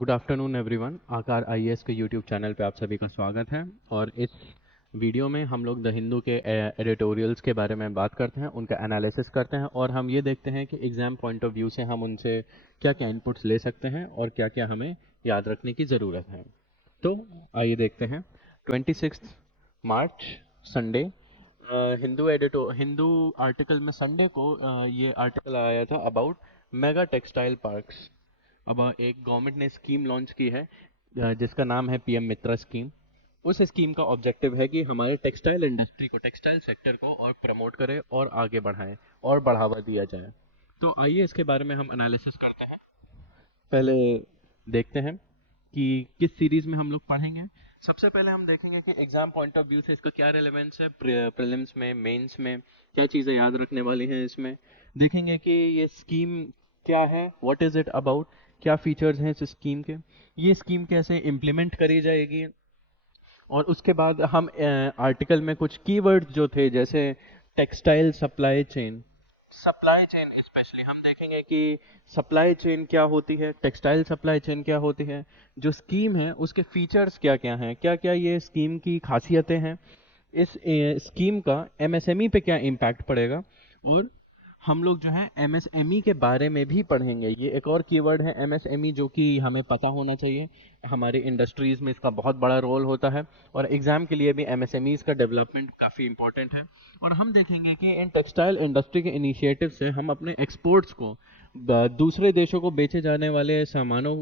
Good afternoon everyone. आकार IAS के YouTube channel पे आप सभी का स्वागत है। और इस वीडियो में हम लोग द हिंदू के एडिटोरियल्स के बारे में बात करते हैं, उनका एनालिसिस करते हैं और हम ये देखते हैं कि एग्ज़ाम पॉइंट ऑफ व्यू से हम उनसे क्या क्या इनपुट्स ले सकते हैं और क्या क्या हमें याद रखने की ज़रूरत है। तो आइए देखते हैं। 26 मार्च संडे, हिंदू आर्टिकल में संडे को ये आर्टिकल आया था अबाउट मेगा टेक्सटाइल पार्क्स। अब एक गवर्नमेंट ने स्कीम लॉन्च की है जिसका नाम है पीएम मित्रा स्कीम। उस स्कीम का ऑब्जेक्टिव है कि हमारे टेक्सटाइल इंडस्ट्री को, टेक्सटाइल सेक्टर को और प्रमोट करे और आगे बढ़ाएं और बढ़ावा दिया जाए। तो आइए इसके बारे में हम एनालिसिस करते हैं। पहले देखते हैं कि किस सीरीज में हम लोग पढ़ेंगे। सबसे पहले हम देखेंगे कि एग्जाम पॉइंट ऑफ व्यू से इसका क्या रेलेवेंस है, प्रीलिम्स में, मेंस में क्या चीज़ें याद रखने वाली हैं। इसमें देखेंगे कि ये स्कीम क्या है, व्हाट इज़ इट अबाउट, क्या फीचर्स हैं इस स्कीम के, ये स्कीम कैसे इम्प्लीमेंट करी जाएगी। और उसके बाद हम आर्टिकल में कुछ कीवर्ड्स जो थे जैसे टेक्सटाइल सप्लाई चेन स्पेशली हम देखेंगे कि सप्लाई चेन क्या होती है, टेक्सटाइल सप्लाई चेन क्या होती है, जो स्कीम है उसके फीचर्स क्या क्या हैं, क्या क्या ये स्कीम की खासियतें हैं, इस स्कीम का एमएसएमई पे क्या इम्पैक्ट पड़ेगा। और हम लोग जो है एमएसएमई के बारे में भी पढ़ेंगे। ये एक और कीवर्ड है एमएसएमई जो कि हमें पता होना चाहिए। हमारी इंडस्ट्रीज़ में इसका बहुत बड़ा रोल होता है और एग्ज़ाम के लिए भी एमएसएमईज़ का डेवलपमेंट काफ़ी इंपॉर्टेंट है। और हम देखेंगे कि इन टेक्सटाइल इंडस्ट्री के इनिशिएटिव से हम अपने एक्सपोर्ट्स को, दूसरे देशों को बेचे जाने वाले सामानों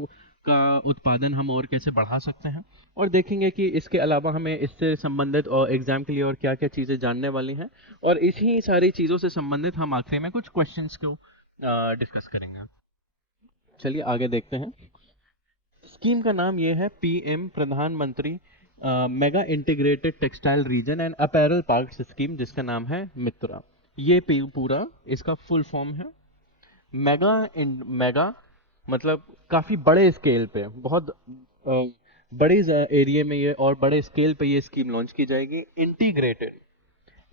का उत्पादन हम और कैसे बढ़ा सकते हैं। और देखेंगे कि इसके अलावा हमें इससे संबंधित और एग्ज़ाम के लिए और क्या क्या चीज़ें जानने वाली हैं। और इसी सारी चीज़ों से संबंधित हम आखिरी में कुछ क्वेश्चंस को डिस्कस करेंगे। चलिए आगे देखते हैं। स्कीम का नाम ये है पीएम प्रधानमंत्री mega integrated textile reason and apparel parks scheme, जिसका नाम है मित्रा। ये पूरा इसका फुल फॉर्म है। मेगा मतलब काफ़ी बड़े स्केल पे, बहुत बड़े एरिया में ये और बड़े स्केल पे ये स्कीम लॉन्च की जाएगी।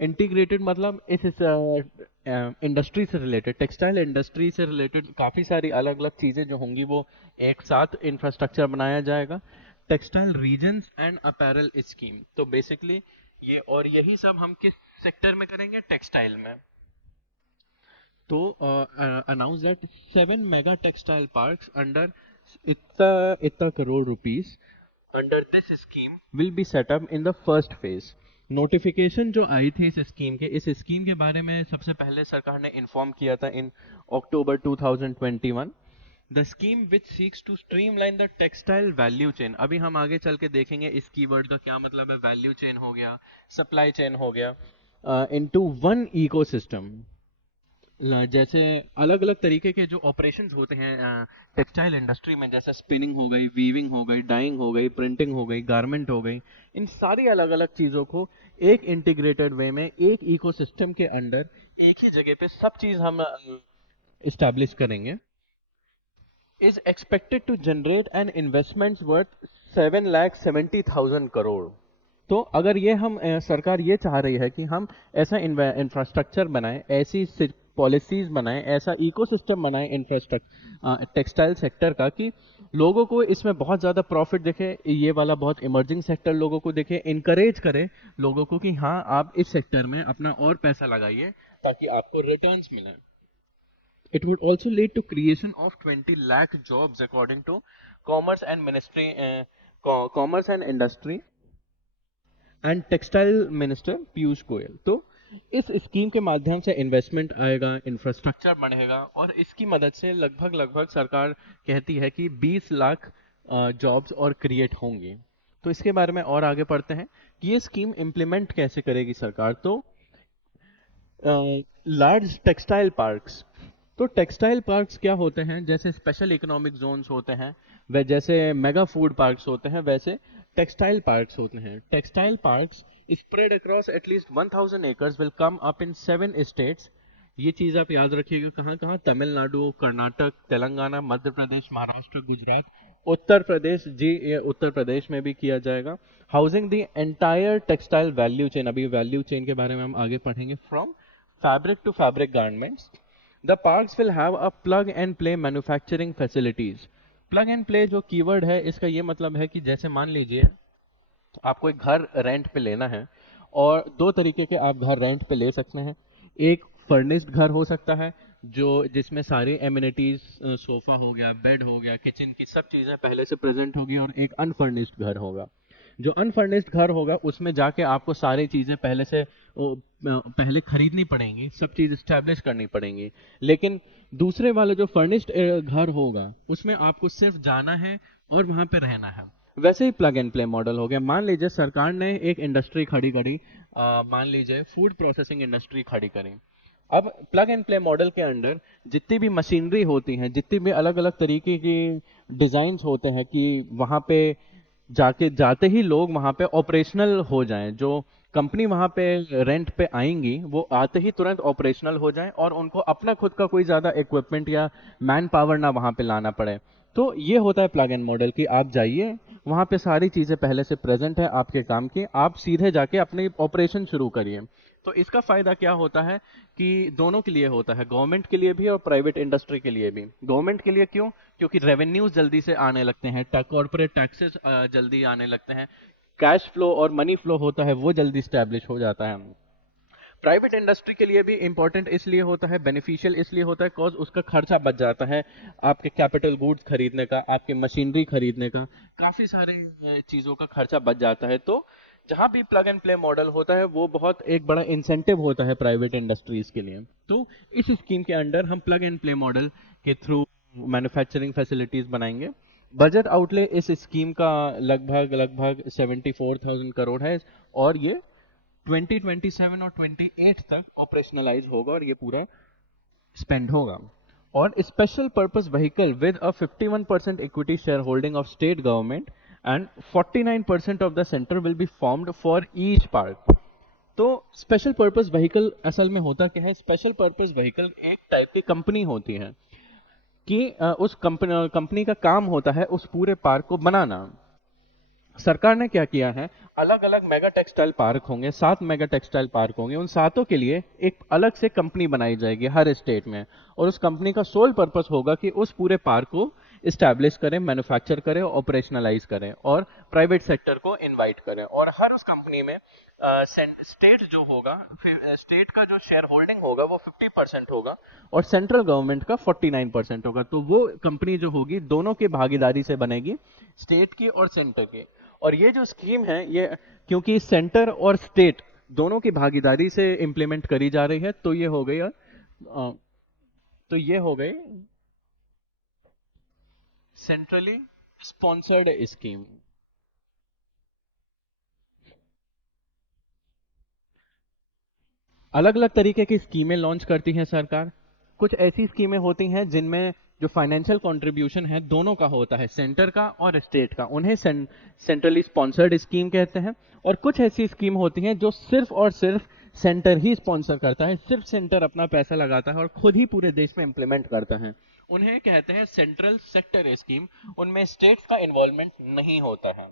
इंटीग्रेटेड मतलब इस इंडस्ट्री से रिलेटेड, टेक्सटाइल इंडस्ट्री से रिलेटेड काफ़ी सारी अलग अलग चीज़ें जो होंगी वो एक साथ इंफ्रास्ट्रक्चर बनाया जाएगा। Textile regions and apparel scheme, तो बेसिकली ये, और यही सब हम किस सेक्टर में करेंगे, टेक्सटाइल में। तो announce that 7 mega textile parks under इतना इतना crore rupees under this scheme will be set up in the first phase. Notification जो आई थी इस स्कीम के बारे में सबसे पहले सरकार ने इन्फॉर्म किया था in October 2021। The scheme which seeks to streamline the textile value chain. अभी हम आगे चल के देखेंगे इस कीवर्ड का क्या मतलब है। वैल्यू चेन हो गया, सप्लाई चेन हो गया, इनटू वन इकोसिस्टम। जैसे अलग अलग तरीके के जो ऑपरेशंस होते हैं टेक्सटाइल इंडस्ट्री में, जैसे स्पिनिंग हो गई, वीविंग हो गई, डाइंग हो गई, प्रिंटिंग हो गई, गारमेंट हो गई, इन सारी अलग अलग चीज़ों को एक इंटीग्रेटेड वे में, एक इकोसिस्टम के अंडर, एक ही जगह पे सब चीज़ हम इस्टेब्लिश करेंगे। Is expected to generate an investments worth 7,70,000 crore. तो अगर ये हम सरकार ये चाह रही है कि हम ऐसा इंफ्रास्ट्रक्चर बनाएं, ऐसी पॉलिसीज बनाएं, ऐसा इकोसिस्टम बनाएं इंफ्रास्ट्रक्चर टेक्सटाइल सेक्टर का कि लोगों को इसमें बहुत ज़्यादा प्रॉफिट दिखे, ये वाला बहुत इमर्जिंग सेक्टर लोगों को दिखे, इनकरेज करे लोगों को कि हाँ आप इस सेक्टर में अपना और पैसा लगाइए ताकि आपको रिटर्न्स मिले। It would also lead to creation of 20 lakh jobs according to Commerce and Ministry, Commerce and Industry and textile minister Piyush Goyal. तो इस स्कीम के माध्यम से इन्वेस्टमेंट आएगा, इंफ्रास्ट्रक्चर बढ़ेगा और इसकी मदद से लगभग लगभग सरकार कहती है कि 20 लाख जॉब्स और क्रिएट होंगी। तो इसके बारे में और आगे पढ़ते हैं कि ये स्कीम इम्प्लीमेंट कैसे करेगी सरकार। तो लार्ज टेक्सटाइल पार्क्स, तो टेक्सटाइल पार्क्स क्या होते हैं, जैसे स्पेशल इकोनॉमिक जोन्स होते हैं, वे जैसे मेगा फूड पार्क्स होते हैं, वैसे टेक्सटाइल पार्क्स होते हैं। Textile parks spread across at least 1000 acres will come up in 7 states. ये चीज़ आप याद रखिएगा, कहाँ कहाँ, तमिलनाडु, कर्नाटक, तेलंगाना, मध्य प्रदेश, महाराष्ट्र, गुजरात, उत्तर प्रदेश, जी ये उत्तर प्रदेश में भी किया जाएगा। Housing the entire textile value chain, अभी वैल्यू चेन के बारे में हम आगे पढ़ेंगे, from fabric to fabric garments. The parks will have a plug and play manufacturing facilities. Plug and play जो कीवर्ड है, इसका ये मतलब है कि जैसे मान लीजिए आपको एक घर रेंट पे लेना है, और दो तरीके के आप घर रेंट पे ले सकते हैं। एक फर्निश्ड घर हो सकता है, जो जिसमें सारी एमिनिटीज, सोफा हो गया, बेड हो गया, किचन की सब चीज़ें पहले से प्रेजेंट होगी, और एक अनफर्निश्ड घर होगा। जो अनफर्निश्ड घर होगा उसमें जाके आपको सारी चीज़ें पहले से पहले खरीदनी पड़ेंगी, सब चीज़ स्टैब्लिश करनी पड़ेंगी। लेकिन दूसरे वाले जो फर्निश्ड घर होगा उसमें आपको सिर्फ जाना है और वहाँ पे रहना है। वैसे ही प्लग एंड प्ले मॉडल हो गया। मान लीजिए सरकार ने एक इंडस्ट्री खड़ी करी, मान लीजिए फूड प्रोसेसिंग इंडस्ट्री खड़ी करी। अब प्लग एंड प्ले मॉडल के अंडर जितनी भी मशीनरी होती हैं, जितनी भी अलग अलग तरीके की डिजाइन्स होते हैं कि वहाँ पे जाते ही लोग वहाँ पे ऑपरेशनल हो जाएं, जो कंपनी वहाँ पे रेंट पे आएंगी वो आते ही तुरंत ऑपरेशनल हो जाएं, और उनको अपना खुद का कोई ज़्यादा इक्विपमेंट या मैन पावर ना वहाँ पे लाना पड़े। तो ये होता है प्लग एंड मॉडल कि आप जाइए, वहाँ पे सारी चीज़ें पहले से प्रेजेंट है आपके काम की, आप सीधे जाके अपने ऑपरेशन शुरू करिए। तो इसका फायदा क्या होता है कि दोनों के लिए होता है, गवर्नमेंट के लिए भी और प्राइवेट इंडस्ट्री के लिए भी। गवर्नमेंट के लिए क्यों? क्योंकि रेवेन्यूज जल्दी से आने लगते हैं, कॉर्पोरेट टैक्सेस जल्दी आने लगते हैं, कैश फ्लो और मनी फ्लो होता है वो जल्दी स्टैब्लिश हो जाता है। प्राइवेट इंडस्ट्री के लिए भी इंपॉर्टेंट इसलिए होता है, बेनिफिशियल इसलिए होता है, कॉज उसका खर्चा बच जाता है, आपके कैपिटल गुड्स खरीदने का, आपके मशीनरी खरीदने का, काफी सारे चीजों का खर्चा बच जाता है। तो जहां भी प्लग एंड प्ले मॉडल होता है वो बहुत एक बड़ा इंसेंटिव होता है प्राइवेट इंडस्ट्रीज के लिए। तो इस स्कीम के अंडर हम प्लग एंड प्ले मॉडल के थ्रू मैन्युफैक्चरिंग फैसिलिटीज बनाएंगे। बजट आउटले इस स्कीम का लगभग लगभग 74,000 करोड़ है, और ये 2027 और 28 तक ऑपरेशनलाइज होगा और ये पूरा स्पेंड होगा। और special purpose vehicle with a 51% equity share holding of state government and 49% of the centre will be formed for each park. तो स्पेशल पर्पस व्हीकल असल में होता क्या है? स्पेशल पर्पस व्हीकल एक टाइप की कंपनी होती है कि उस कंपनी का काम होता है उस पूरे पार्क को बनाना। सरकार ने क्या किया है, अलग अलग मेगा टेक्सटाइल पार्क होंगे, 7 मेगा टेक्सटाइल पार्क होंगे, उन सातों के लिए एक अलग से कंपनी बनाई जाएगी हर स्टेट में, और उस कंपनी का सोल पर्पस होगा कि उस पूरे पार्क को इस्टेब्लिश करें, मैन्युफैक्चर करें, ऑपरेशनलाइज करें, और प्राइवेट सेक्टर को इनवाइट करें। और हर उस कंपनी में स्टेट जो होगा, स्टेट का जो शेयर होल्डिंग होगा वो 50% होगा, और सेंट्रल गवर्नमेंट का 49% होगा। तो वो कंपनी जो होगी दोनों की भागीदारी से बनेगी, स्टेट की और सेंटर की। और ये जो स्कीम है, ये क्योंकि सेंटर और स्टेट दोनों की भागीदारी से इंप्लीमेंट करी जा रही है, तो ये हो गई तो ये हो गई सेंट्रली स्पॉन्सर्ड स्कीम। अलग अलग तरीके की स्कीमें लॉन्च करती है सरकार। कुछ ऐसी स्कीमें होती हैं जिनमें जो फाइनेंशियल कंट्रीब्यूशन है दोनों का होता है, सेंटर का और स्टेट का, उन्हें सेंट्रली स्पॉन्सर्ड स्कीम कहते हैं। और कुछ ऐसी स्कीम होती हैं जो सिर्फ और सिर्फ सेंटर ही स्पॉन्सर करता है, सिर्फ सेंटर अपना पैसा लगाता है और खुद ही पूरे देश में इंप्लीमेंट करता है, उन्हें कहते हैं सेंट्रल सेक्टर स्कीम। उनमें स्टेट्स का इन्वॉल्वमेंट नहीं होता है।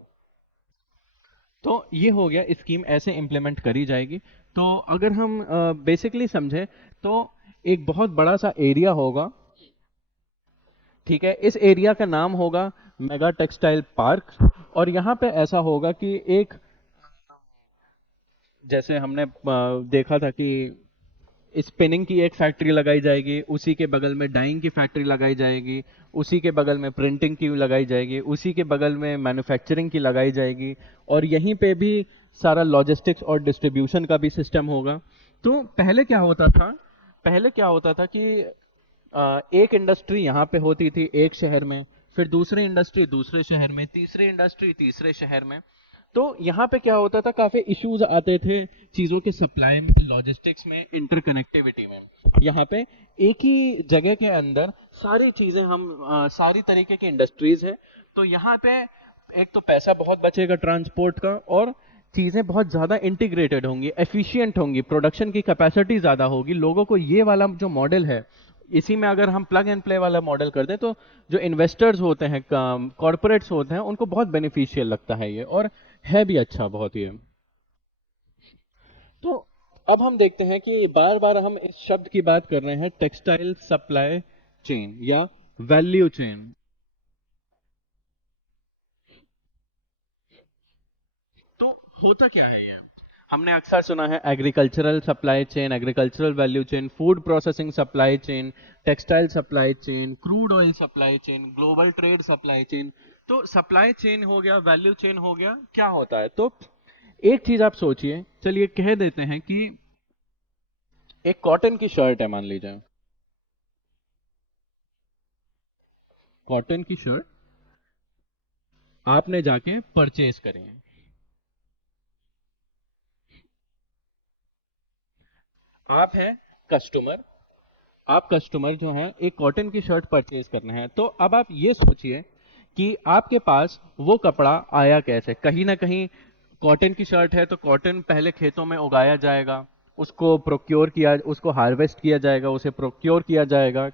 तो ये हो गया, स्कीम ऐसे इंप्लीमेंट करी जाएगी। तो अगर हम बेसिकली समझे तो एक बहुत बड़ा सा एरिया होगा, ठीक है, इस एरिया का नाम होगा मेगा टेक्सटाइल पार्क। और यहाँ पे ऐसा होगा कि एक, जैसे हमने देखा था कि स्पिनिंग की एक फैक्ट्री लगाई जाएगी, उसी के बगल में डाइंग की फैक्ट्री लगाई जाएगी, उसी के बगल में प्रिंटिंग की लगाई जाएगी, उसी के बगल में मैन्युफैक्चरिंग की लगाई जाएगी, और यहीं पे भी सारा लॉजिस्टिक्स और डिस्ट्रीब्यूशन का भी सिस्टम होगा। तो पहले क्या होता था, पहले क्या होता था कि एक इंडस्ट्री यहाँ पे होती थी एक शहर में, फिर दूसरी इंडस्ट्री दूसरे शहर में, तीसरी इंडस्ट्री तीसरे शहर में। तो यहाँ पे क्या होता था, काफी इश्यूज आते थे चीजों के सप्लाई में, लॉजिस्टिक्स में, इंटरकनेक्टिविटी में। यहाँ पे एक ही जगह के अंदर सारी चीजें हम सारी तरीके की इंडस्ट्रीज है, तो यहाँ पे एक तो पैसा बहुत बचेगा ट्रांसपोर्ट का, और चीजें बहुत ज्यादा इंटीग्रेटेड होंगी, एफिशिएंट होंगी, प्रोडक्शन की कैपेसिटी ज्यादा होगी। लोगों को ये वाला जो मॉडल है, इसी में अगर हम प्लग एंड प्ले वाला मॉडल कर दें तो जो इन्वेस्टर्स होते हैं, कॉर्पोरेट्स होते हैं, उनको बहुत बेनिफिशियल लगता है ये, और है भी अच्छा बहुत ही। तो अब हम देखते हैं कि बार बार हम इस शब्द की बात कर रहे हैं, टेक्सटाइल सप्लाई चेन या वैल्यू चेन। होता क्या है ये? हमने अक्सर सुना है agricultural supply chain, agricultural value chain, food processing supply chain, textile supply chain, crude oil supply chain, global trade supply chain. तो सप्लाई चेन हो गया, वैल्यू चेन हो गया, क्या होता है? तो एक चीज आप सोचिए, चलिए कह देते हैं कि एक कॉटन की शर्ट है, मान लीजिए कॉटन की शर्ट आपने जाके परचेज करी है। आप है कस्टमर, आप कस्टमर जो हैं एक कॉटन की शर्ट परचेज करना है, तो अब आप ये सोचिए कि आपके पास वो कपड़ा आया कैसे? कहीं ना कहीं कॉटन की शर्ट है तो कॉटन पहले खेतों में उगाया जाएगा, उसको प्रोक्योर किया, उसको हार्वेस्ट किया जाएगा, उसे प्रोक्योर किया जाएगा,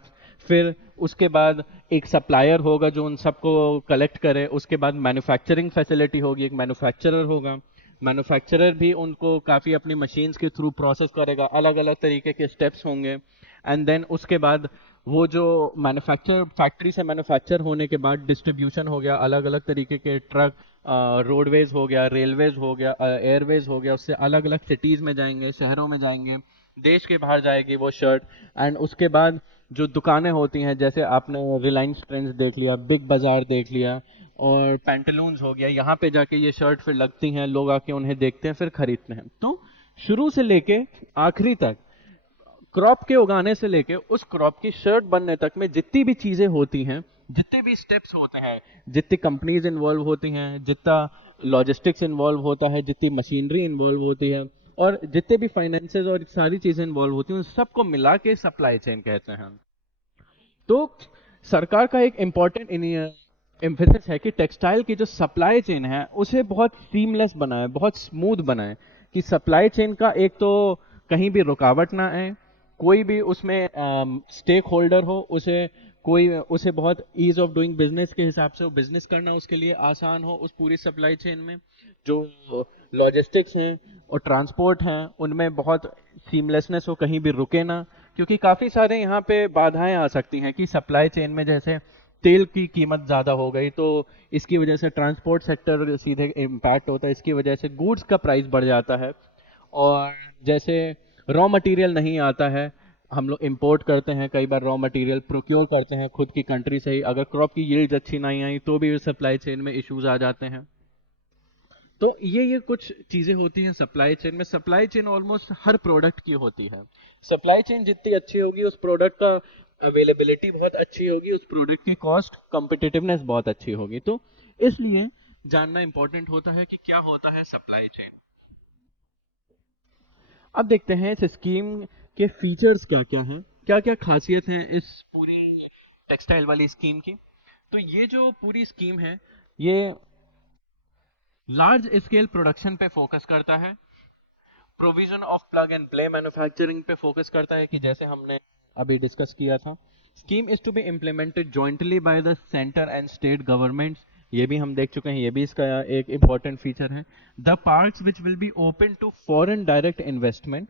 फिर उसके बाद एक सप्लायर होगा जो उन सबको कलेक्ट करे, उसके बाद मैन्युफैक्चरिंग फैसिलिटी होगी, एक मैन्युफैक्चरर होगा, मैन्युफैक्चरर भी उनको काफ़ी अपनी मशीन्स के थ्रू प्रोसेस करेगा, अलग अलग तरीके के स्टेप्स होंगे, एंड देन उसके बाद वो जो मैन्युफैक्चर फैक्ट्री से मैन्युफैक्चर होने के बाद डिस्ट्रीब्यूशन हो गया, अलग अलग तरीके के ट्रक, रोडवेज हो गया, रेलवेज हो गया, एयरवेज हो गया, उससे अलग अलग सिटीज़ में जाएंगे, शहरों में जाएंगे, देश के बाहर जाएगी वो शर्ट, एंड उसके बाद जो दुकानें होती हैं, जैसे आपने रिलायंस ट्रेंड्स देख लिया, बिग बाजार देख लिया, और पैंटलून्स हो गया, यहाँ पे जाके ये शर्ट फिर लगती हैं, लोग आके उन्हें देखते हैं, फिर खरीदते हैं। तो शुरू से लेके आखिरी तक, क्रॉप के उगाने से लेके उस क्रॉप की शर्ट बनने तक में जितनी भी चीजें होती हैं, जितने भी स्टेप्स होते हैं, जितनी कंपनीज इन्वॉल्व होती हैं, जितना लॉजिस्टिक्स इन्वॉल्व होता है, जितनी मशीनरी इन्वॉल्व होती है, और जितने भी फाइनेंसेस और सारी चीजें इन्वॉल्व होती हैं, उन सबको मिला के सप्लाई चेन कहते हैं। तो सरकार का एक इम्पॉर्टेंट एम्फेसिस है कि टेक्सटाइल की जो सप्लाई चेन है उसे बहुत सीमलेस बनाए, बहुत स्मूथ बनाए, कि सप्लाई चेन का एक तो कहीं भी रुकावट ना आए, कोई भी उसमें स्टेक होल्डर हो, उसे बहुत ईज ऑफ डूइंग बिजनेस के हिसाब से वो बिजनेस करना उसके लिए आसान हो उस पूरी सप्लाई चेन में, जो लॉजिस्टिक्स हैं और ट्रांसपोर्ट हैं उनमें बहुत सीमलेसनेस हो, कहीं भी रुके ना, क्योंकि काफ़ी सारे यहाँ पे बाधाएं आ सकती हैं कि सप्लाई चेन में जैसे तेल की कीमत ज़्यादा हो गई तो इसकी वजह से ट्रांसपोर्ट सेक्टर सीधे इम्पैक्ट होता है, इसकी वजह से गुड्स का प्राइस बढ़ जाता है, और जैसे रॉ मटेरियल नहीं आता है, हम लोग इंपोर्ट करते हैं, कई बार रॉ मटेरियल प्रोक्योर करते हैं खुद की कंट्री से ही, अगर क्रॉप की यील्ड अच्छी नहीं आई तो भी सप्लाई चेन में इश्यूज आ जाते हैं। तो ये कुछ चीजें होती हैं सप्लाई चेन में। सप्लाई चेन ऑलमोस्ट हर प्रोडक्ट की होती है। सप्लाई चेन जितनी अच्छी होगी उस प्रोडक्ट का अवेलेबिलिटी बहुत अच्छी होगी, उस प्रोडक्ट की कॉस्ट कॉम्पिटिटिवनेस बहुत अच्छी होगी। तो इसलिए जानना इंपॉर्टेंट होता है कि क्या होता है सप्लाई चेन। अब देखते हैं इस स्कीम के फीचर्स क्या क्या हैं, क्या क्या खासियत हैं इस पूरी टेक्सटाइल वाली स्कीम की। तो ये जो पूरी स्कीम है ये लार्ज स्केल प्रोडक्शन पे फोकस करता है, provision of plug and play manufacturing पे फोकस करता है, कि जैसे हमने अभी डिस्कस किया था। Scheme is to be implemented jointly by the centre and state governments, ये भी हम देख चुके हैं, ये भी इसका एक इंपॉर्टेंट फीचर है। The parks which will be open to foreign direct investment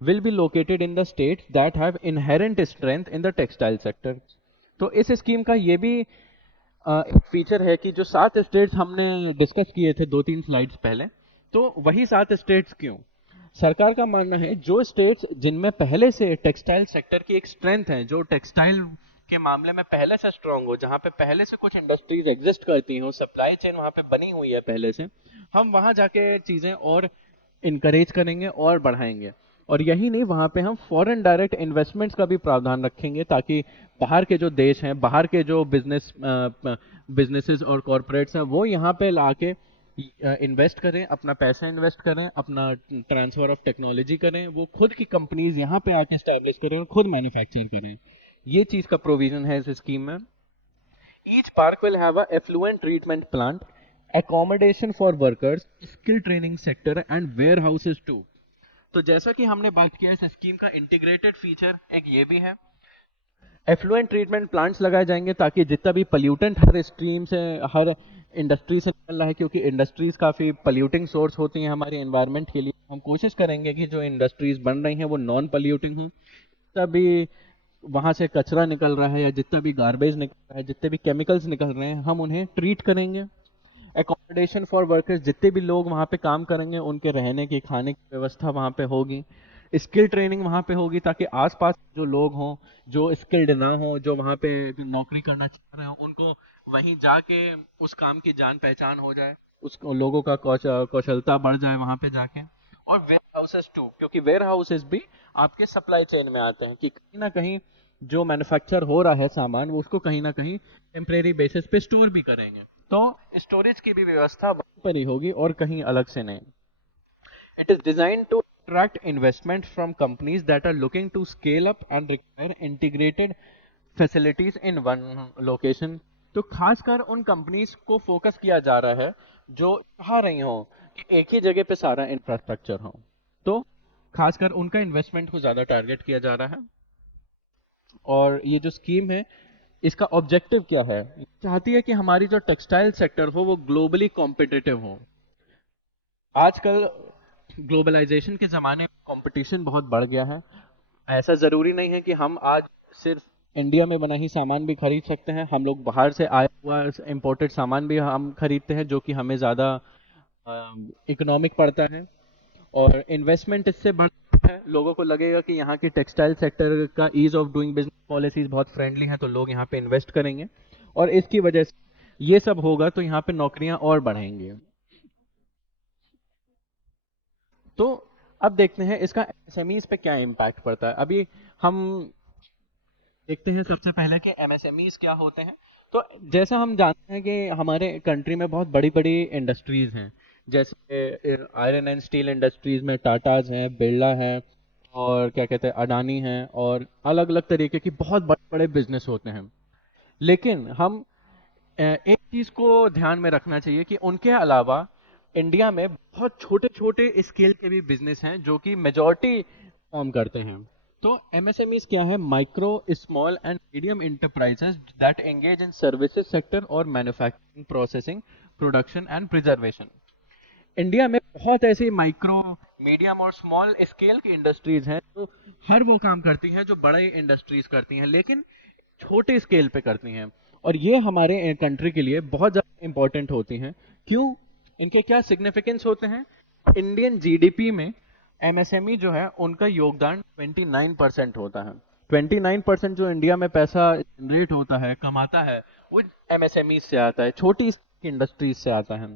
will be located in the states that have inherent strength in the textile sector। तो इस स्कीम का ये भी एक फीचर है कि जो 7 स्टेट्स हमने डिस्कस किए थे 2-3 स्लाइड्स पहले, तो वही 7 स्टेट्स क्यों? सरकार का मानना है जो स्टेट्स जिनमें पहले से टेक्सटाइल सेक्टर की एक स्ट्रेंथ है, जो टेक्सटाइल के मामले में पहले से स्ट्रांग हो, जहाँ पे पहले से कुछ इंडस्ट्रीज एग्जिस्ट करती हो, सप्लाई चेन वहाँ पे बनी हुई है पहले से, हम वहाँ जाके चीज़ें और इनकरेज करेंगे और बढ़ाएंगे। और यही नहीं, वहाँ पे हम फॉरेन डायरेक्ट इन्वेस्टमेंट्स का भी प्रावधान रखेंगे, ताकि बाहर के जो देश हैं, बाहर के जो बिजनेसेस और कॉरपोरेट्स हैं, वो यहाँ पे लाके इन्वेस्ट करें, अपना पैसा इन्वेस्ट करें, अपना ट्रांसफर ऑफ टेक्नोलॉजी करें, वो खुद की कंपनीज यहाँ पे आके स्टैब्लिश करें और खुद मैन्युफैक्चर करें। ये चीज़ का प्रोविजन है इस स्कीम में। Each park will have a effluent treatment plant, accommodation for workers, skill training sector and warehouses too। तो जैसा कि हमने बात किया, इस स्कीम का इंटीग्रेटेड फीचर एक ये भी है, एफ्लुएंट ट्रीटमेंट प्लांट्स लगाए जाएंगे ताकि जितना भी पल्यूटेंट हर स्ट्रीम से, हर इंडस्ट्री से निकल रहा है, क्योंकि इंडस्ट्रीज काफ़ी पल्यूटिंग सोर्स होती हैं हमारे एनवायरनमेंट के लिए, हम कोशिश करेंगे कि जो इंडस्ट्रीज बन रही हैं वो नॉन पल्यूटिंग हों। तभी वहाँ से कचरा निकल रहा है या जितना भी गार्बेज निकल रहा है, जितने भी केमिकल्स निकल रहे हैं, हम उन्हें ट्रीट करेंगे। एकोमोडेशन फॉर वर्कर्स, जितने भी लोग वहाँ पे काम करेंगे उनके रहने की खाने की व्यवस्था वहाँ पे होगी। स्किल ट्रेनिंग वहाँ पे होगी ताकि आसपास जो लोग हों जो स्किल्ड ना हो, जो वहाँ पे नौकरी करना चाह रहे हो, उनको वहीं जाके उस काम की जान पहचान हो जाए, उस लोगों का कौशलता बढ़ जाए वहाँ पे जाके। और वेयर हाउसेस टू, क्योंकि वेयर हाउसेस भी आपके सप्लाई चेन में आते हैं कि कहीं ना कहीं जो मैन्युफैक्चर हो रहा है सामान वो उसको कहीं ना कहीं टेम्परेरी बेसिस पे स्टोर भी करेंगे, तो स्टोरेज की भी व्यवस्था वहीं पर ही होगी और कहीं अलग से नहीं। It is designed to attract investment from companies that are looking to scale up and require integrated facilities in one location। तो खासकर उन कंपनीज को फोकस किया जा रहा है जो चाह रही हो कि एक ही जगह पे सारा इंफ्रास्ट्रक्चर हो, तो खासकर उनका इन्वेस्टमेंट को ज्यादा टारगेट किया जा रहा है। और ये जो स्कीम है इसका ऑब्जेक्टिव क्या है, चाहती है कि हमारी जो टेक्सटाइल सेक्टर हो वो ग्लोबली कॉम्पिटिटिव हो। आजकल ग्लोबलाइजेशन के ज़माने में कंपटीशन बहुत बढ़ गया है। ऐसा ज़रूरी नहीं है कि हम आज सिर्फ इंडिया में बना ही सामान भी खरीद सकते हैं, हम लोग बाहर से आया हुआ इम्पोर्टेड सामान भी हम खरीदते हैं जो कि हमें ज़्यादा इकोनॉमिक पड़ता है। और इन्वेस्टमेंट इससे बढ़ता है, लोगों को लगेगा कि यहाँ की टेक्सटाइल सेक्टर का ease of doing business policies बहुत फ्रेंडली हैं, तो लोग यहाँ पे इन्वेस्ट करेंगे और इसकी वजह से ये सब होगा तो यहाँ पे नौकरियां और बढ़ेंगी। तो अब देखते हैं इसका एमएसएमईज पे क्या इम्पैक्ट पड़ता है। अभी हम देखते हैं सबसे पहले कि एमएसएमईज क्या होते हैं। तो जैसा हम जानते हैं कि हमारे कंट्री में बहुत बड़ी बड़ी इंडस्ट्रीज हैं, जैसे आयरन एंड स्टील इंडस्ट्रीज में टाटाज हैं, बिरला है, और क्या कहते हैं अडानी हैं, और अलग अलग तरीके की बहुत बड़े बड़े बिजनेस होते हैं। लेकिन हम एक चीज को ध्यान में रखना चाहिए कि उनके अलावा इंडिया में बहुत छोटे छोटे स्केल के भी बिजनेस हैं जो कि मेजॉरिटी फॉर्म करते हैं। तो एमएसएमईज क्या है, micro small and medium enterprises that engage in services sector और manufacturing processing production and preservation. India में बहुत ऐसी माइक्रो मीडियम और स्मॉल स्केल की इंडस्ट्रीज हैं जो हर वो काम करती हैं जो बड़े इंडस्ट्रीज करती हैं, लेकिन छोटे स्केल पे करती हैं। और ये हमारे कंट्री के लिए बहुत ज़्यादा इंपॉर्टेंट होती हैं। क्यों, इनके क्या सिग्निफिकेंस होते हैं। इंडियन जीडीपी में एमएसएमई जो है उनका योगदान 29% होता है। 29% जो इंडिया में पैसा जनरेट होता है, कमाता है, वो एमएसएमई से आता है, छोटी इंडस्ट्रीज से आता है।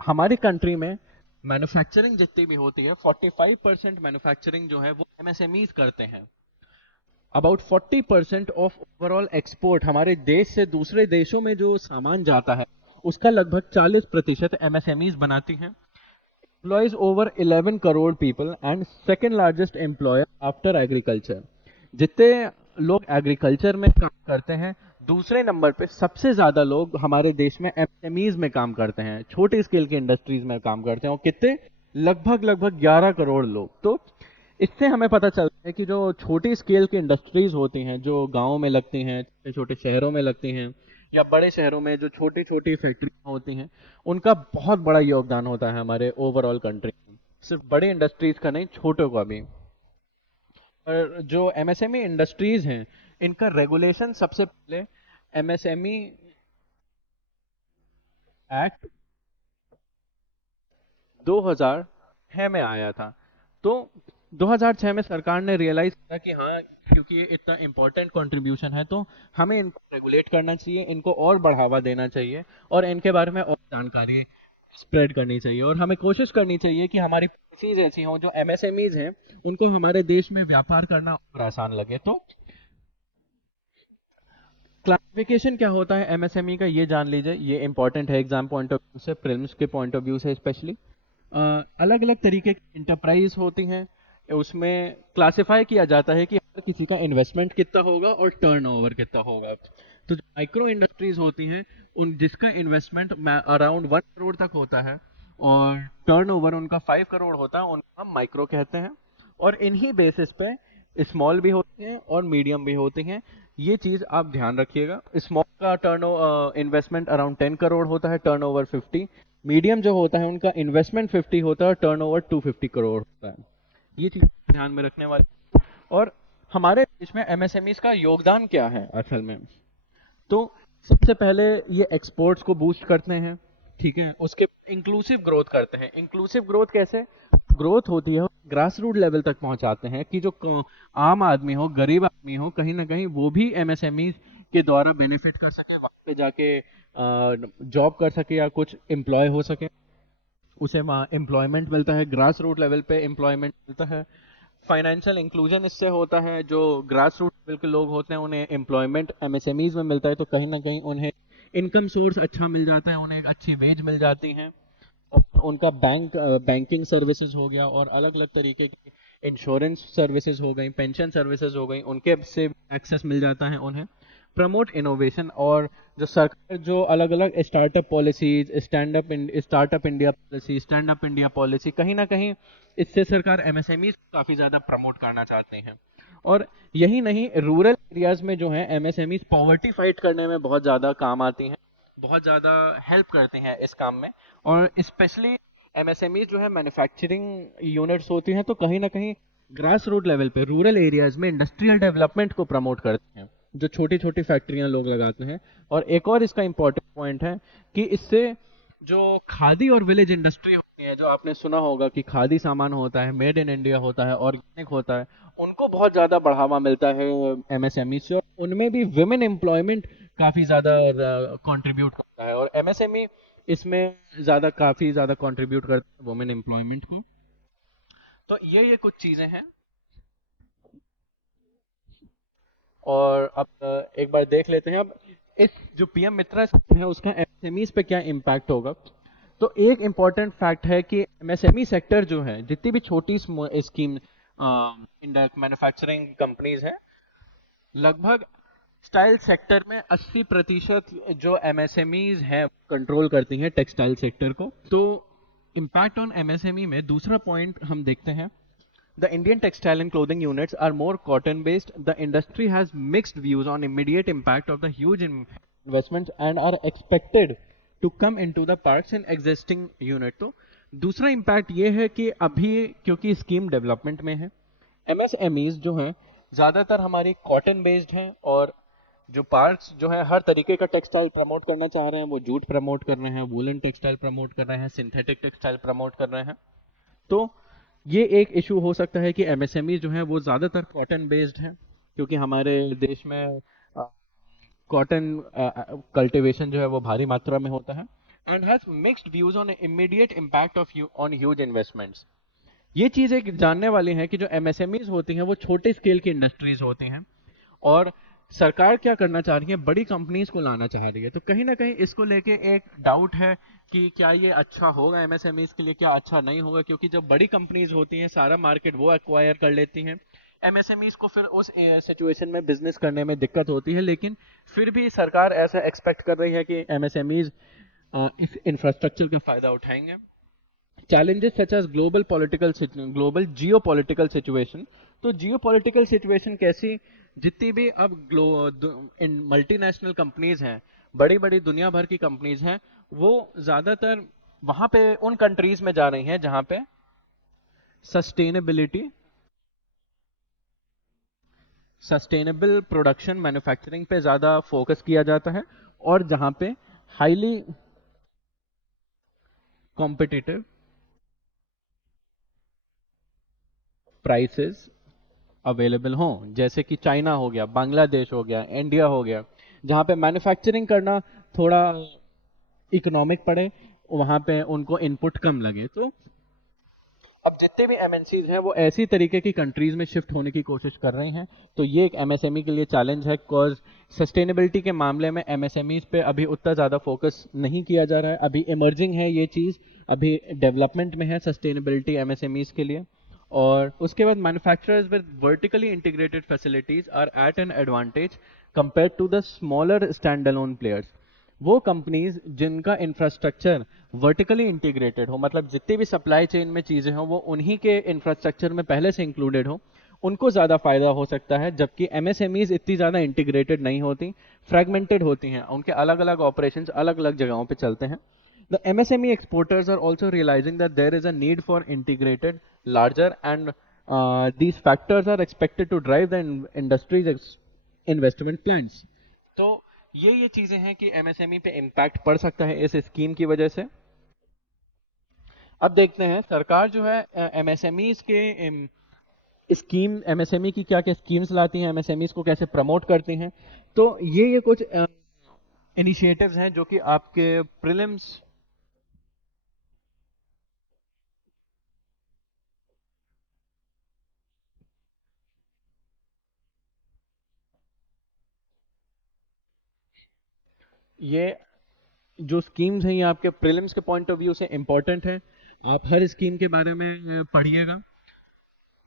हमारी कंट्री में मैन्युफैक्चरिंग जितनी भी होती है 45% मैन्युफैक्चरिंग जो है वो एमएसएमईज करते हैं। अबाउट 40% ऑफ ओवरऑल एक्सपोर्ट हमारे देश से दूसरे देशों में जो सामान जाता है उसका लगभग 40% एमएसएमईज बनाती हैं। Employees over 11 crore people and second largest employer after agriculture. जितने लोग एग्रीकल्चर में काम करते हैं, दूसरे नंबर पे सबसे ज्यादा लोग हमारे देश में एमएसएमईज में काम करते हैं, छोटे स्केल की इंडस्ट्रीज में काम करते हैं। और कितने, लगभग लगभग 11 करोड़ लोग। तो इससे हमें पता चलता है कि जो छोटी स्केल की इंडस्ट्रीज होती हैं जो गाँव में लगती हैं, छोटे छोटे शहरों में लगती हैं, या बड़े शहरों में जो छोटी छोटी फैक्ट्री होती हैं, उनका बहुत बड़ा योगदान होता है हमारे ओवरऑल कंट्री में, सिर्फ बड़ी इंडस्ट्रीज का नहीं, छोटों का भी। और जो एमएसएमई इंडस्ट्रीज हैं इनका रेगुलेशन सबसे पहले एमएसएमई एक्ट 2006 में आया था। तो 2006 में सरकार ने रियलाइज किया कि हाँ, क्योंकि ये इतना इम्पोर्टेंट कंट्रीब्यूशन है तो हमें इनको रेगुलेट करना चाहिए, इनको और बढ़ावा देना चाहिए और इनके बारे में और जानकारी स्प्रेड करनी चाहिए। और हमें कोशिश करनी चाहिए कि हमारी पॉलिसीज ऐसी हों जो एमएसएमईज हैं उनको हमारे देश में व्यापार करना और आसान लगे। तो क्लासिफिकेशन क्या होता है एमएसएमई का, ये जान लीजिए, ये इंपॉर्टेंट है एग्जाम पॉइंट ऑफ व्यू से, प्रीलिम्स के पॉइंट ऑफ व्यू से स्पेशली। अलग अलग तरीके की इंटरप्राइज होती हैं, उसमें क्लासिफाई किया जाता है कि हर किसी का इन्वेस्टमेंट कितना होगा और टर्नओवर कितना होगा। तो जो माइक्रो इंडस्ट्रीज होती हैं उन जिसका इन्वेस्टमेंट अराउंड 1 करोड़ तक होता है और टर्नओवर उनका 5 करोड़ होता है, उनको हम माइक्रो कहते हैं। और इन्हीं बेसिस पे स्मॉल भी होते हैं और मीडियम भी होते हैं। ये चीज आप ध्यान रखिएगा। स्मॉल का इन्वेस्टमेंट अराउंड 10 करोड़ होता है, टर्नओवर 50। मीडियम जो होता है उनका इन्वेस्टमेंट 50 होता है और टर्नओवर 250 करोड़ होता है। ये चीज ध्यान में रखने वाली। और हमारे देश में एमएसएमईज का योगदान क्या है असल में, तो सबसे पहले ये एक्सपोर्ट्स को बूस्ट करते हैं। ठीक है, उसके इंक्लूसिव ग्रोथ करते हैं। इंक्लूसिव ग्रोथ कैसे ग्रोथ होती है, ग्रास रूट लेवल तक पहुंचाते हैं कि जो आम आदमी हो, गरीब आदमी हो, कहीं ना कहीं वो भी एमएसएमई के द्वारा बेनिफिट कर सके, वहां पे जाके जॉब कर सके या कुछ एम्प्लॉय हो सके, उसे वहाँ एम्प्लॉयमेंट मिलता है, ग्रास रूट लेवल पे एम्प्लॉयमेंट मिलता है। फाइनेंशियल इंक्लूजन इससे होता है, जो ग्रास रूट लेवल के लोग होते हैं उन्हें एम्प्लॉयमेंट एमएसएमईज में मिलता है, तो कहीं ना कहीं उन्हें इनकम सोर्स अच्छा मिल जाता है, उन्हें एक अच्छी वेज मिल जाती है, उनका बैंकिंग सर्विसेज हो गया और अलग अलग तरीके की इंश्योरेंस सर्विसेज हो गई, पेंशन सर्विसेज हो गई, उनके से एक्सेस मिल जाता है उन्हें। प्रमोट इनोवेशन, और जो सरकार जो अलग अलग startup policies, startup India policy, stand up India policy, कहीं ना कहीं इससे सरकार एमएसएमई काफ़ी ज़्यादा प्रमोट करना चाहते हैं। और यही नहीं, रूरल एरियाज में जो है एमएसएमई पॉवर्टी फाइट करने में बहुत ज़्यादा काम आती हैं, बहुत ज़्यादा हेल्प करते हैं इस काम में। और स्पेशली एमएसएमई जो है मैन्युफैक्चरिंग यूनिट्स होती हैं, तो कहीं ना कहीं ग्रास रूट लेवल पे रूरल एरियाज में इंडस्ट्रियल डेवलपमेंट को प्रमोट करते हैं, जो छोटी छोटी फैक्ट्रियां लोग लगाते हैं। और एक और इसका इंपॉर्टेंट पॉइंट है कि इससे जो खादी और विलेज इंडस्ट्री होती है, जो आपने सुना होगा कि खादी सामान होता है, मेड इन इंडिया होता है, ऑर्गेनिक होता है, उनको बहुत ज़्यादा बढ़ावा मिलता है एमएसएमई से, और उनमें भी वुमेन एम्प्लॉयमेंट काफ़ी ज़्यादा कंट्रीब्यूट करता है, और एमएसएमई इसमें काफ़ी ज़्यादा कंट्रीब्यूट करता है वुमेन एम्प्लॉयमेंट को। तो ये कुछ चीज़ें हैं। और अब एक बार देख लेते हैं, अब इस जो पीएम मित्रा स्कीम है उसका एमएसएमईज पे क्या इम्पैक्ट होगा। तो एक इम्पॉर्टेंट फैक्ट है कि एमएसएमई सेक्टर जो है, जितनी भी छोटी स्कीम मैन्युफैक्चरिंग कंपनीज हैं, लगभग टेक्सटाइल सेक्टर में 80% जो एमएसएमईज हैं कंट्रोल करती हैं टेक्सटाइल सेक्टर को। तो इम्पैक्ट ऑन एमएसएमई में दूसरा पॉइंट हम देखते हैं, the Indian textile and clothing units are more cotton based. The industry has mixed views on immediate impact of the huge investments and are expected to come into the parks in existing unit. तो दूसरा impact ये है कि अभी क्योंकि scheme development में है, MSMEs जो हैं ज़्यादातर हमारी कॉटन बेस्ड हैं, और जो पार्क्स जो है हर तरीके का टेक्सटाइल प्रमोट करना चाह रहे हैं, वो जूट प्रमोट कर रहे हैं, वूलन टेक्सटाइल प्रमोट कर रहे हैं, सिंथेटिक टेक्सटाइल प्रमोट कर रहे हैं। तो ये एक इशू हो सकता है कि एमएसएमई जो है वो ज़्यादातर कॉटन बेस्ड हैं, क्योंकि हमारे देश में कॉटन कल्टीवेशन जो है वो भारी मात्रा में होता है, and has mixed views on immediate impact of on huge investments. ये चीज़ एक जानने वाली है कि जो एमएसएमईज होती हैं वो छोटे स्केल की इंडस्ट्रीज होती हैं, और सरकार क्या करना चाह रही है, बड़ी कंपनीज को लाना चाह रही है। तो कहीं ना कहीं इसको लेके एक डाउट है कि क्या ये अच्छा होगा एमएसएमईज के लिए, क्या अच्छा नहीं होगा, क्योंकि जब बड़ी कंपनीज होती हैं सारा मार्केट वो एक्वायर कर लेती हैं, एमएसएमईज को फिर उस सिचुएशन में बिजनेस करने में दिक्कत होती है। लेकिन फिर भी सरकार ऐसा एक्सपेक्ट कर रही है कि एमएसएमईज इस इंफ्रास्ट्रक्चर का फायदा उठाएंगे। challenges such as global geopolitical situation। तो geopolitical situation कैसी, जितनी भी अब मल्टीनेशनल कंपनीज हैं, बड़ी बड़ी दुनिया भर की कंपनीज हैं, वो ज़्यादातर वहाँ पे उन कंट्रीज में जा रही हैं जहाँ पे सस्टेनेबल प्रोडक्शन मैन्युफैक्चरिंग पे ज़्यादा फोकस किया जाता है, और जहाँ पे हाईली कॉम्पिटिटिव प्राइसेस अवेलेबल हों, जैसे कि चाइना हो गया, बांग्लादेश हो गया, इंडिया हो गया, जहाँ पे मैन्युफैक्चरिंग करना थोड़ा इकोनॉमिक पड़े, वहाँ पे उनको इनपुट कम लगे। तो अब जितने भी एमएनसीज हैं वो ऐसी तरीके की कंट्रीज में शिफ्ट होने की कोशिश कर रही हैं। तो ये एक एमएसएमई के लिए चैलेंज है, बिकॉज सस्टेनेबिलिटी के मामले में एमएसएमईज पे अभी उतना ज़्यादा फोकस नहीं किया जा रहा है, अभी इमर्जिंग है ये चीज़, अभी डेवलपमेंट में है सस्टेनेबिलिटी एमएसएमईज के लिए। और उसके बाद manufacturers with vertically integrated facilities are at an advantage compare to the smaller stand alone players. वो कंपनीज जिनका इंफ्रास्ट्रक्चर वर्टिकली इंटीग्रेटेड हो, मतलब जितनी भी सप्लाई चेन में चीज़ें हों वो उन्हीं के इंफ्रास्ट्रक्चर में पहले से इंक्लूडेड हो, उनको ज़्यादा फायदा हो सकता है। जबकि एमएसएमईज इतनी ज़्यादा इंटीग्रेटेड नहीं होती, फ्रेगमेंटेड होती हैं, उनके अलग अलग ऑपरेशंस अलग अलग जगहों पे चलते हैं। The MSME exporters are also realizing that there is a need for integrated, larger, and these factors are expected to drive the industry's investment plans. तो ये चीजें हैं कि एमएसएमई पे इम्पैक्ट पड़ सकता है इस स्कीम की वजह से। अब देखते हैं सरकार जो है एमएसएमईज के स्कीम, एमएसएमई की क्या क्या स्कीम्स लाती हैं, एमएसएमईज को कैसे प्रमोट करती हैं। तो ये कुछ इनिशिएटिव्स हैं जो कि आपके प्रीलिम्स ये जो स्कीम्स हैं ये आपके प्रीलिम्स के पॉइंट ऑफ व्यू से इंपॉर्टेंट है। आप हर स्कीम के बारे में पढ़िएगा।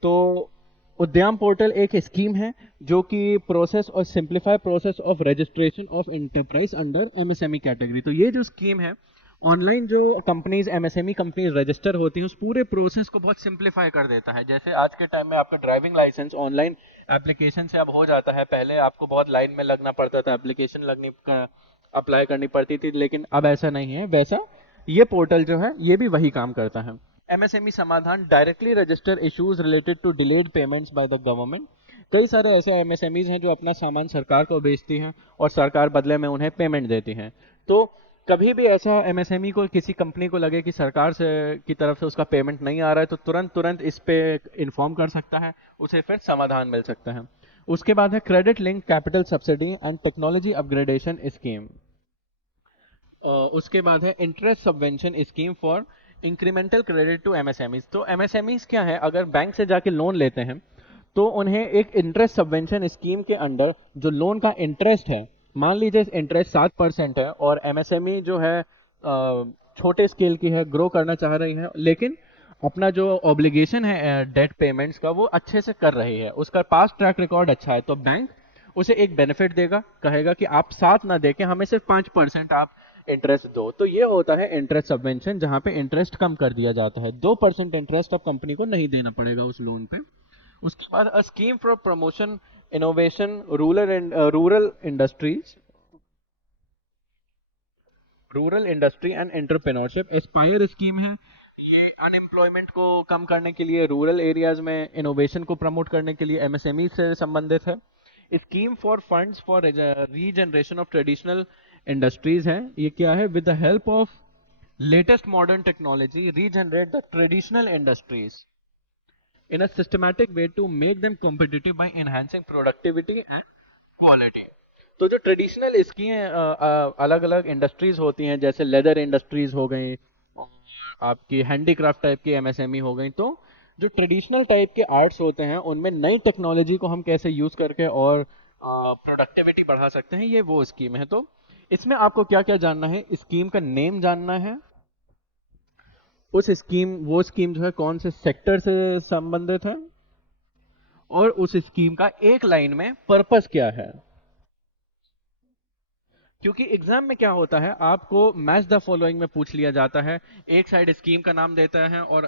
तो उद्यम पोर्टल एक स्कीम है जो कि प्रोसेस और simplify process of registration of enterprise under MSME category. तो ये जो स्कीम है, ऑनलाइन जो कंपनीज एमएसएमई कंपनीज रजिस्टर होती हैं उस पूरे प्रोसेस को बहुत सिंप्लीफाई कर देता है। जैसे आज के टाइम में आपका ड्राइविंग लाइसेंस ऑनलाइन एप्लीकेशन से अब हो जाता है। पहले आपको बहुत लाइन में लगना पड़ता था, एप्लीकेशन अप्लाई करनी पड़ती थी, लेकिन अब ऐसा नहीं है। वैसा ये पोर्टल जो है ये भी वही काम करता है। MSME Samadhaan directly register issues related to delayed payments by the government. कई सारे ऐसे एमएसएमईज हैं जो अपना सामान सरकार को बेचती हैं और सरकार बदले में उन्हें पेमेंट देती है। तो कभी भी ऐसा एमएसएमई को, किसी कंपनी को लगे कि सरकार से की तरफ से उसका पेमेंट नहीं आ रहा है, तो तुरंत तुरंत इस पे इन्फॉर्म कर सकता है, उसे फिर समाधान मिल सकता है। उसके बाद है credit link capital subsidy and technology upgradation scheme. उसके बाद है interest subvention scheme for incremental credit to MSMEs. तो एमएसएमईज क्या है, अगर बैंक से जाके लोन लेते हैं तो उन्हें एक इंटरेस्ट सबवेंशन स्कीम के अंडर जो लोन का इंटरेस्ट है, मान लीजिए इंटरेस्ट 7% है और एमएसएमई जो है छोटे स्केल की है, ग्रो करना चाह रही है, लेकिन अपना जो ऑब्लिगेशन है डेट पेमेंट्स का वो अच्छे से कर रही है, उसका पास्ट ट्रैक रिकॉर्ड अच्छा है, तो बैंक उसे एक बेनिफिट देगा, कहेगा कि आप 7 ना देके हमें सिर्फ 5% आप इंटरेस्ट दो। तो ये होता है इंटरेस्ट सबवेंशन, जहां पे इंटरेस्ट कम कर दिया जाता है। 2% इंटरेस्ट अब कंपनी को नहीं देना पड़ेगा उस लोन पे। उसके बाद a scheme for promotion innovation rural industry and entrepreneurship. Aspire scheme है, ये अनएम्प्लॉयमेंट को कम करने के लिए, रूरल एरियाज में इनोवेशन को प्रमोट करने के लिए एमएसएमई से संबंधित है। Scheme for funds for regeneration of traditional industries है। ये क्या है, with the help of latest modern technology regenerate the traditional industries in a systematic way to make them competitive by enhancing productivity and quality। तो जो traditional इसकी अलग अलग industries होती हैं, जैसे लेदर इंडस्ट्रीज हो गई और आपकी हैंडीक्राफ्ट टाइप की एमएसएमई हो गई, तो जो ट्रेडिशनल टाइप के आर्ट्स होते हैं उनमें नई टेक्नोलॉजी को हम कैसे यूज करके और प्रोडक्टिविटी बढ़ा सकते हैं, ये वो स्कीम है। तो इसमें आपको क्या क्या जानना है, स्कीम का नेम जानना है, वो स्कीम जो है कौन से सेक्टर से संबंधित है, और उस स्कीम का एक लाइन में पर्पस क्या है। क्योंकि एग्जाम में क्या होता है, आपको मैच द फॉलोइंग में पूछ लिया जाता है। एक साइड स्कीम का नाम देता है और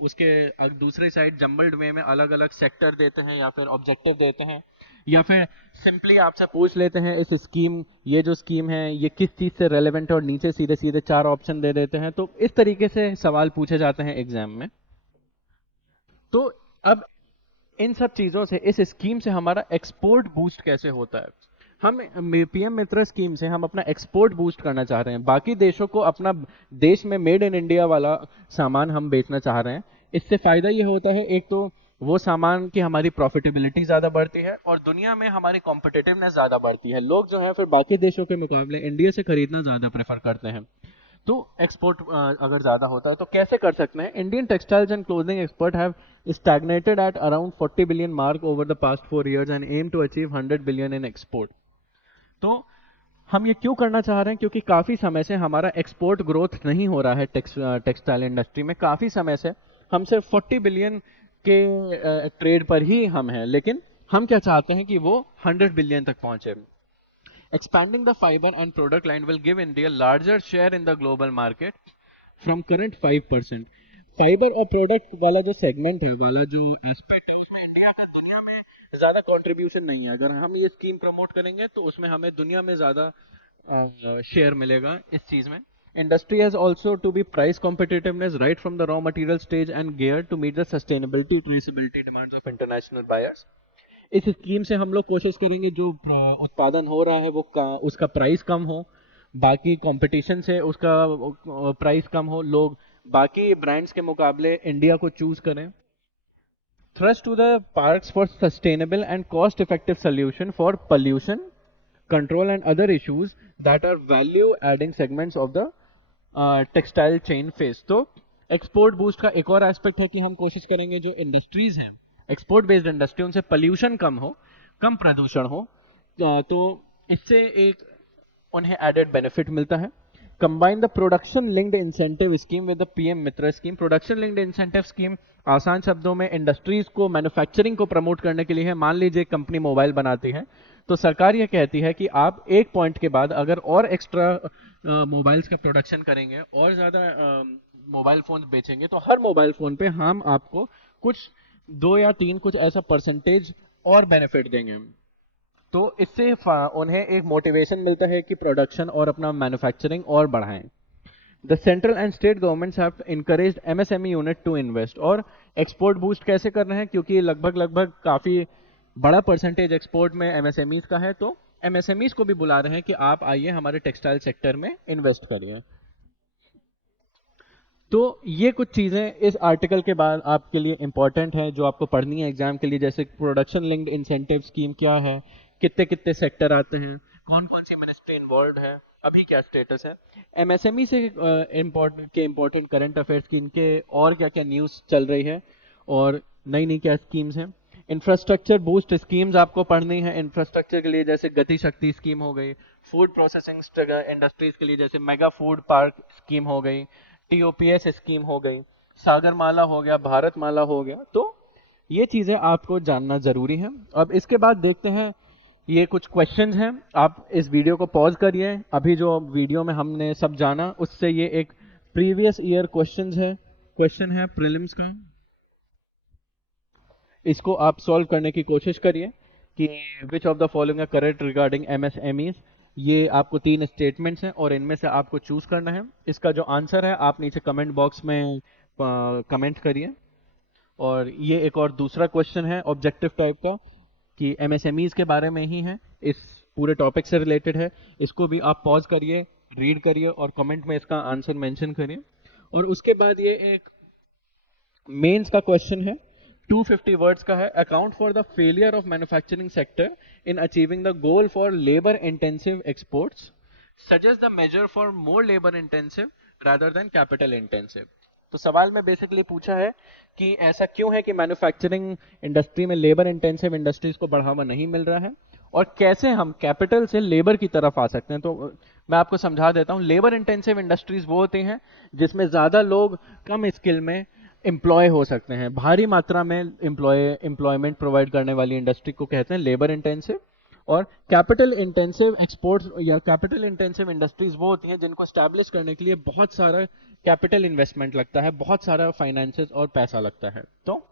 उसके दूसरे साइड जम्बल्ड वे में अलग अलग सेक्टर देते हैं या फिर ऑब्जेक्टिव देते हैं, या फिर सिंपली आपसे पूछ लेते हैं इस स्कीम, ये जो स्कीम है ये किस चीज से रेलेवेंट है, और नीचे सीधे सीधे 4 ऑप्शन दे देते हैं। तो इस तरीके से सवाल पूछे जाते हैं एग्जाम में। तो अब इन सब चीजों से, इस स्कीम से हमारा एक्सपोर्ट बूस्ट कैसे होता है। हम पीएम मित्र स्कीम से हम अपना एक्सपोर्ट बूस्ट करना चाह रहे हैं, बाकी देशों को अपना देश में मेड इन इंडिया वाला सामान हम बेचना चाह रहे हैं। इससे फायदा ये होता है, एक तो वो सामान की हमारी प्रॉफिटेबिलिटी ज्यादा बढ़ती है और दुनिया में हमारी कॉम्पिटिटिवनेस ज्यादा बढ़ती है। लोग जो है फिर बाकी देशों के मुकाबले इंडिया से खरीदना ज्यादा प्रेफर करते हैं। तो एक्सपोर्ट अगर ज्यादा होता है तो कैसे कर सकते हैं। Indian textiles and clothing expert have stagnated at around 40 billion mark over the past 4 years and aim to achieve 100 billion in export। तो हम ये क्यों करना चाह रहे हैं, क्योंकि काफी समय से हमारा एक्सपोर्ट ग्रोथ नहीं हो रहा है टेक्सटाइल इंडस्ट्री में। काफी समय से हम सिर्फ 40 बिलियन के ट्रेड पर ही हम हैं, लेकिन हम क्या चाहते हैं कि वो 100 बिलियन तक पहुंचे। Expanding the fiber and product line will give India larger share in the global market from current 5%। Fibre और प्रोडक्ट वाला जो सेगमेंट है, वाला जो एस्पेक्ट है, उसमें इंडिया का दुनिया में ज्यादा कंट्रीब्यूशन नहीं है। अगर हम ये स्कीम प्रमोट करेंगे तो उसमें हमें दुनिया में ज्यादा शेयर मिलेगा इस चीज में। Industry has also to be price competitiveness right from the raw material stage and geared to meet the sustainability traceability demands of international buyers। इस स्कीम से हम लोग कोशिश करेंगे जो उत्पादन हो रहा है वो उसका प्राइस कम हो, बाकी कंपटीशन से उसका प्राइस कम हो, लोग बाकी ब्रांड्स के मुकाबले इंडिया को चूज करें। Thrust to the parks for sustainable and cost effective solution for pollution control and other issues that are value adding segments of the textile chain face. तो एक्सपोर्ट बूस्ट का एक और aspect है कि हम कोशिश करेंगे जो इंडस्ट्रीज हैं एक्सपोर्ट बेस्ड इंडस्ट्री उनसे पोल्यूशन कम हो, कम प्रदूषण हो, तो इससे एक उन्हें एडेड बेनिफिट मिलता है। Combine the production linked incentive scheme with the PM Mitra scheme. Production linked incentive scheme आसान शब्दों में इंडस्ट्रीज को मैन्युफैक्चरिंग को प्रमोट करने के लिए है। मान लीजिए कंपनी मोबाइल बनाती है तो सरकार ये कहती है कि आप एक पॉइंट के बाद अगर और एक्स्ट्रा मोबाइल्स का प्रोडक्शन करेंगे और ज़्यादा मोबाइल फ़ोन बेचेंगे तो हर मोबाइल फ़ोन पे हम आपको कुछ 2 या 3 कुछ ऐसा परसेंटेज और बेनिफिट देंगे। तो इससे उन्हें एक मोटिवेशन मिलता है कि प्रोडक्शन और अपना मैन्युफैक्चरिंग और बढ़ाएं। The central and state governments have encouraged MSME unit to invest. और एक्सपोर्ट बूस्ट कैसे कर रहे हैं, क्योंकि लगभग काफ़ी बड़ा परसेंटेज एक्सपोर्ट में एमएसएमईज का है, तो एमएसएमईज को भी बुला रहे हैं कि आप आइए हमारे टेक्सटाइल सेक्टर में इन्वेस्ट करिए। तो ये कुछ चीज़ें इस आर्टिकल के बाद आपके लिए इंपॉर्टेंट है जो आपको पढ़नी है एग्जाम के लिए, जैसे प्रोडक्शन लिंक्ड इंसेंटिव स्कीम क्या है, कितने कितने सेक्टर आते हैं, कौन कौन सी मिनिस्ट्री इन्वॉल्व है, अभी क्या स्टेटस है, एमएसएमई से इम्पोर्टेंट करंट अफेयर्स की इनके और क्या क्या न्यूज़ चल रही है और नई नई क्या स्कीम्स हैं। इंफ्रास्ट्रक्चर बूस्ट स्कीम्स आपको पढ़नी है इंफ्रास्ट्रक्चर के लिए, जैसे गति शक्ति स्कीम हो गई, फूड प्रोसेसिंग इंडस्ट्रीज के लिए जैसे मेगा फूड पार्क स्कीम हो गई, टीओपीएस स्कीम हो गई, सागरमाला हो गया, भारतमाला हो गया। तो ये चीज़ें आपको जानना ज़रूरी है। अब इसके बाद देखते हैं, ये कुछ क्वेश्चंस हैं, आप इस वीडियो को पॉज करिए। अभी जो वीडियो में हमने सब जाना उससे ये एक प्रीवियस ईयर क्वेश्चन है प्रीलिम्स का, इसको आप सॉल्व करने की कोशिश करिए कि which of the following are correct regarding MSMEs. ये आपको 3 स्टेटमेंट्स हैं और इनमें से आपको चूज करना है। इसका जो आंसर है आप नीचे कमेंट बॉक्स में कमेंट करिए। और ये एक और दूसरा क्वेश्चन है ऑब्जेक्टिव टाइप का कि एमएसएमईज के बारे में ही है, इस पूरे टॉपिक से रिलेटेड है। इसको भी आप पॉज करिए, रीड करिए और कमेंट में इसका आंसर मेंशन करिए। और उसके बाद ये एक मेंस का क्वेश्चन है 250 वर्ड्स का है, account for the failure of manufacturing sector in achieving the goal for labour intensive exports, suggest the measure for more labour intensive rather than capital intensive. तो सवाल में बेसिकली पूछा है कि ऐसा क्यों है कि मैन्युफैक्चरिंग इंडस्ट्री में लेबर इंटेंसिव इंडस्ट्रीज को बढ़ावा नहीं मिल रहा है और कैसे हम कैपिटल से लेबर की तरफ आ सकते हैं। तो मैं आपको समझा देता हूं, लेबर इंटेंसिव इंडस्ट्रीज वो होती हैं जिसमें ज्यादा लोग कम स्किल में एम्प्लॉय हो सकते हैं, भारी मात्रा में एम्प्लॉयमेंट प्रोवाइड करने वाली इंडस्ट्री को कहते हैं लेबर इंटेंसिव। और कैपिटल इंटेंसिव एक्सपोर्ट्स या कैपिटल इंटेंसिव इंडस्ट्रीज वो होती हैं जिनको स्टैब्लिश करने के लिए बहुत सारा कैपिटल इन्वेस्टमेंट लगता है, बहुत सारा फाइनेंसेस और पैसा लगता है। तो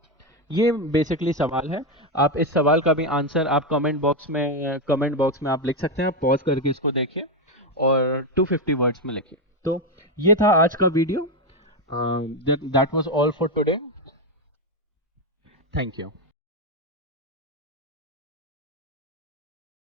ये बेसिकली सवाल है। आप इस सवाल का भी आंसर आप कमेंट बॉक्स में आप लिख सकते हैं। पॉज करके इसको देखिए और 250 वर्ड्स में लिखिए। तो ये था आज का video. That was all for today. Thank you.